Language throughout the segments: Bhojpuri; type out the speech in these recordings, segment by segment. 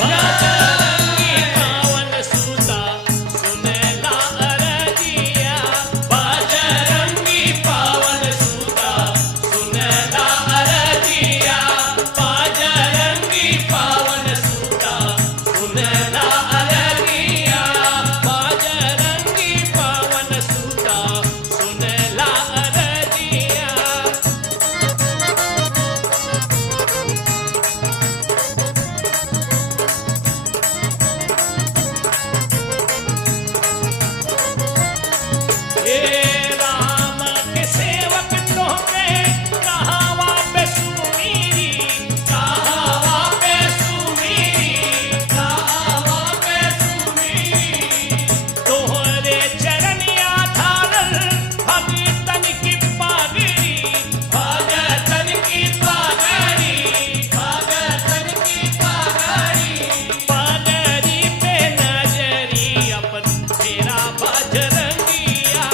बजरंगी पावन सूता सुनेला अरजिया बजरंगी पावन सूता सुनेला अरजिया बजरंगी पावन सूता सुनेला अरजिया बजरंगी पावन सूता सुनेला अरजिया हे राम के सेवक तोहके कहावा पे सुमीरी कहावा पे सुमीरी कहावा पे सुमीरी तोहरे चरनिया धारल भगतन की पागरी भगतन की पागरी भगतन की पागरी पागरी पे नजरी अपन तेरा बजरंगिया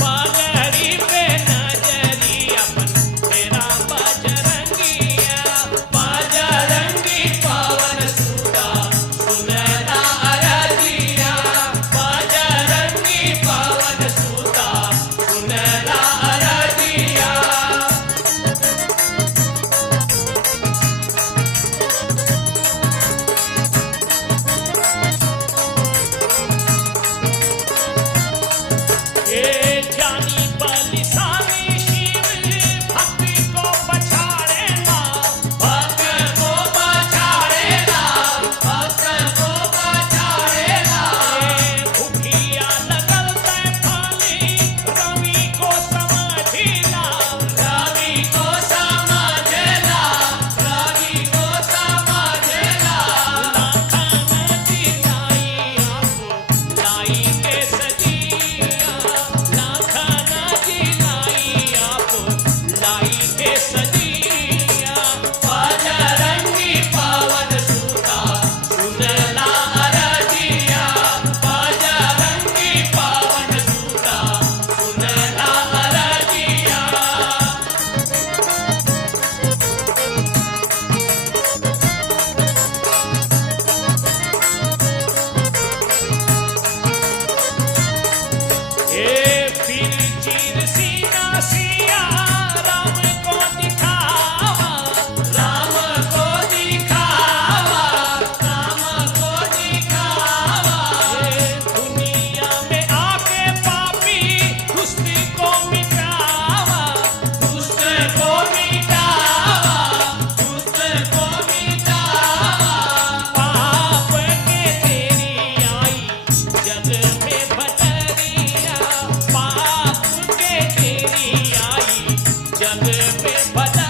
पागरी पे नजरी अपन तेरा बजरंगिया बजरंगी पावन सूता सुनेला अरजिया बजरंगी पावन सूता सुनेला अरजिया ये ज्ञानी बलिशाली शिव भक्ति को पछाड़ेला भक्त को पछाड़ेला भक्त को पछाड़ेला भूखिया लगल तै फाली रवि को समझिला रवि को समझेला रवि को समझेला लाखन जिलाई आपो लाई के सजिया लाखन जिलाई आपो लाई के सजिया बजरंगी पावन सूता सुनेला अरजिया बजरंगी पावन सूता सुनेला अरजिया हे फिर चीर सीना सिया राम को दिखावा राम को दिखावा राम को दिखावा दुनिया में आके पापी दुष्ट को मिटावा दुष्ट को मिटावा दुष्ट को मिटावा पाप के तेरी आई जग में भटरिया पाप के तेरी आई जग में भटरिया